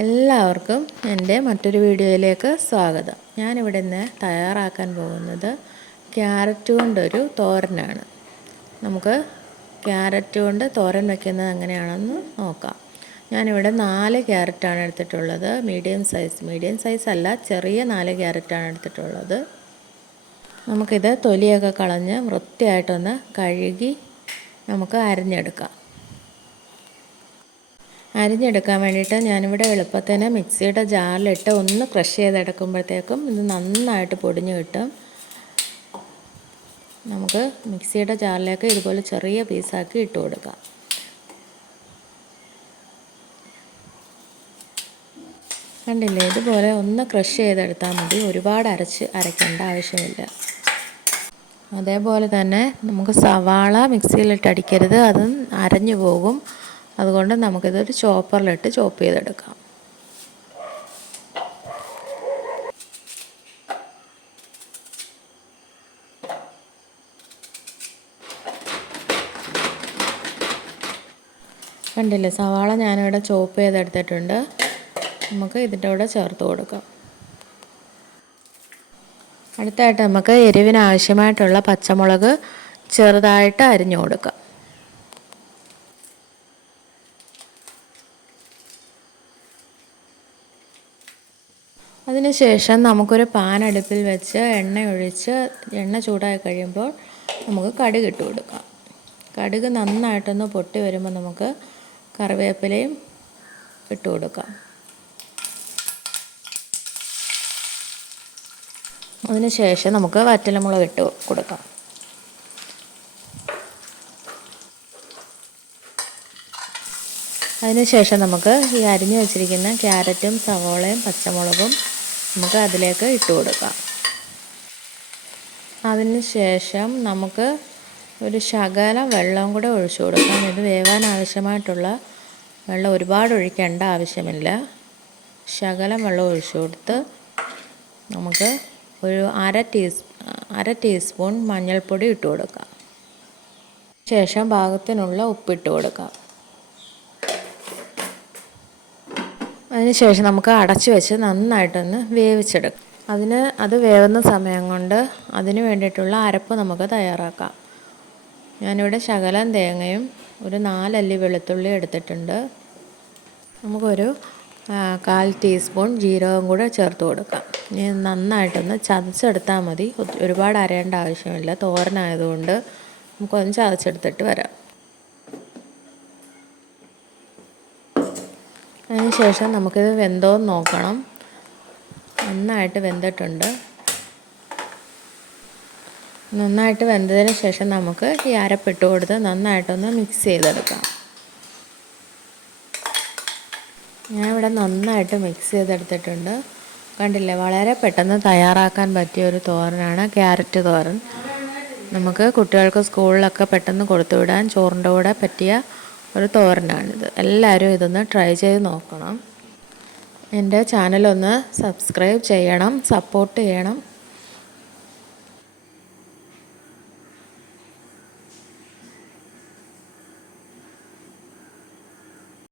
എല്ലാവർക്കും എന്റെ മറ്റൊരു വീഡിയോയിലേക്ക് സ്വാഗതം. ഞാനിവിടെ നിന്ന് തയ്യാറാക്കാൻ പോകുന്നത് ക്യാരറ്റ് കൊണ്ടൊരു തോരനാണ്. നമുക്ക് ക്യാരറ്റ് കൊണ്ട് തോരൻ വയ്ക്കുന്നത് എങ്ങനെയാണെന്ന് നോക്കാം. ഞാനിവിടെ നാല് ക്യാരറ്റാണ് എടുത്തിട്ടുള്ളത്. മീഡിയം സൈസ് മീഡിയം സൈസ് അല്ല ചെറിയ നാല് ക്യാരറ്റാണ് എടുത്തിട്ടുള്ളത്. നമുക്കിത് തൊലിയൊക്കെ കളഞ്ഞ് വൃത്തിയായിട്ടൊന്ന് കഴുകി നമുക്ക് അരിഞ്ഞെടുക്കാം. അരിഞ്ഞെടുക്കാൻ വേണ്ടിയിട്ട് ഞാനിവിടെ എളുപ്പത്തിന് മിക്സിയുടെ ജാറിലിട്ട് ഒന്ന് ക്രഷ് ചെയ്തെടുക്കുമ്പോഴത്തേക്കും ഇത് നന്നായിട്ട് പൊടിഞ്ഞ് കിട്ടും. നമുക്ക് മിക്സിയുടെ ജാറിലേക്ക് ഇതുപോലെ ചെറിയ പീസാക്കി ഇട്ട് കൊടുക്കാം. കണ്ടില്ലേ? ഇതുപോലെ ഒന്ന് ക്രഷ് ചെയ്തെടുത്താൽ മതി. ഒരുപാട് അരച്ച് അരയ്ക്കേണ്ട ആവശ്യമില്ല. അതേപോലെ തന്നെ നമുക്ക് സവാള മിക്സിയിലിട്ട് അടിക്കരുത്. അതും അരഞ്ഞു പോകും. അതുകൊണ്ട് നമുക്കിതൊരു ചോപ്പറിലിട്ട് ചോപ്പ് ചെയ്തെടുക്കാം. കണ്ടില്ലേ സവാള ഞാനിവിടെ ചോപ്പ് ചെയ്തെടുത്തിട്ടുണ്ട്. നമുക്ക് ഇതിന്റെ കൂടെ ചേർത്ത് കൊടുക്കാം. അടുത്തായിട്ട് നമുക്ക് എരിവിന് ആവശ്യമായിട്ടുള്ള പച്ചമുളക് ചെറുതായിട്ട് അരിഞ്ഞു കൊടുക്കാം. അതിനുശേഷം നമുക്കൊരു പാൻ അടുപ്പിൽ വെച്ച് എണ്ണ ഒഴിച്ച് എണ്ണ ചൂടായി കഴിയുമ്പോൾ നമുക്ക് കടുക് ഇട്ട് കൊടുക്കാം. കടുക് നന്നായിട്ടൊന്ന് പൊട്ടി വരുമ്പോൾ നമുക്ക് കറിവേപ്പിലയും ഇട്ട് കൊടുക്കാം. അതിനുശേഷം നമുക്ക് വറ്റലമുളക് ഇട്ട് കൊടുക്കാം. അതിനുശേഷം നമുക്ക് ഈ അരിഞ്ഞു വെച്ചിരിക്കുന്ന ക്യാരറ്റും സവോളയും പച്ചമുളകും നമുക്ക് അതിലേക്ക് ഇട്ട് കൊടുക്കാം. അതിനുശേഷം നമുക്ക് ഒരു ശകലം വെള്ളം കൂടെ ഒഴിച്ചു കൊടുക്കാം. ഇത് വേവാൻ ആവശ്യമായിട്ടുള്ള വെള്ളം ഒരുപാട് ഒഴിക്കേണ്ട ആവശ്യമില്ല. ശകലം വെള്ളം ഒഴിച്ചു കൊടുത്ത് നമുക്ക് ഒരു അര ടീസ് അര ടീസ്പൂൺ മഞ്ഞൾപ്പൊടി ഇട്ട് കൊടുക്കാം. ശേഷം പാകത്തിനുള്ള ഉപ്പിട്ട് കൊടുക്കാം. അതിനുശേഷം നമുക്ക് അടച്ചു വെച്ച് നന്നായിട്ടൊന്ന് വേവിച്ചെടുക്കാം. അതിന് അത് വേവുന്ന സമയം കൊണ്ട് അതിന് വേണ്ടിയിട്ടുള്ള അരപ്പ് നമുക്ക് തയ്യാറാക്കാം. ഞാനിവിടെ ശകലം തേങ്ങയും ഒരു നാലല്ലി വെളുത്തുള്ളി എടുത്തിട്ടുണ്ട്. നമുക്കൊരു കാൽ ടീസ്പൂൺ ജീരകം കൂടെ ചേർത്ത് കൊടുക്കാം. ഇനി നന്നായിട്ടൊന്ന് ചതച്ചെടുത്താൽ മതി. ഒരുപാട് അരയേണ്ട ആവശ്യമില്ല. തോരനായതുകൊണ്ട് നമുക്കൊന്ന് ചതച്ചെടുത്തിട്ട് വരാം അതിന് ശേഷം നമുക്കിത് വെന്തോന്ന് നോക്കണം. നന്നായിട്ട് വെന്തിട്ടുണ്ട്. നന്നായിട്ട് വെന്തതിന് ശേഷം നമുക്ക് ഈ അരപ്പിട്ട് കൊടുത്ത് നന്നായിട്ടൊന്ന് മിക്സ് ചെയ്തെടുക്കാം. ഞാൻ ഇവിടെ നന്നായിട്ട് മിക്സ് ചെയ്തെടുത്തിട്ടുണ്ട്. കണ്ടില്ലേ? വളരെ പെട്ടെന്ന് തയ്യാറാക്കാൻ പറ്റിയ ഒരു തോരനാണ് ക്യാരറ്റ് തോരൻ. നമുക്ക് കുട്ടികൾക്ക് സ്കൂളിലൊക്കെ പെട്ടെന്ന് കൊടുത്തുവിടാൻ ചോറിന്റെ കൂടെ പറ്റിയ ഒരു തോരനാണിത്. എല്ലാവരും ഇതൊന്ന് ട്രൈ ചെയ്ത് നോക്കണം. എന്റെ ചാനലൊന്ന് സബ്സ്ക്രൈബ് ചെയ്യണം സപ്പോർട്ട് ചെയ്യണം.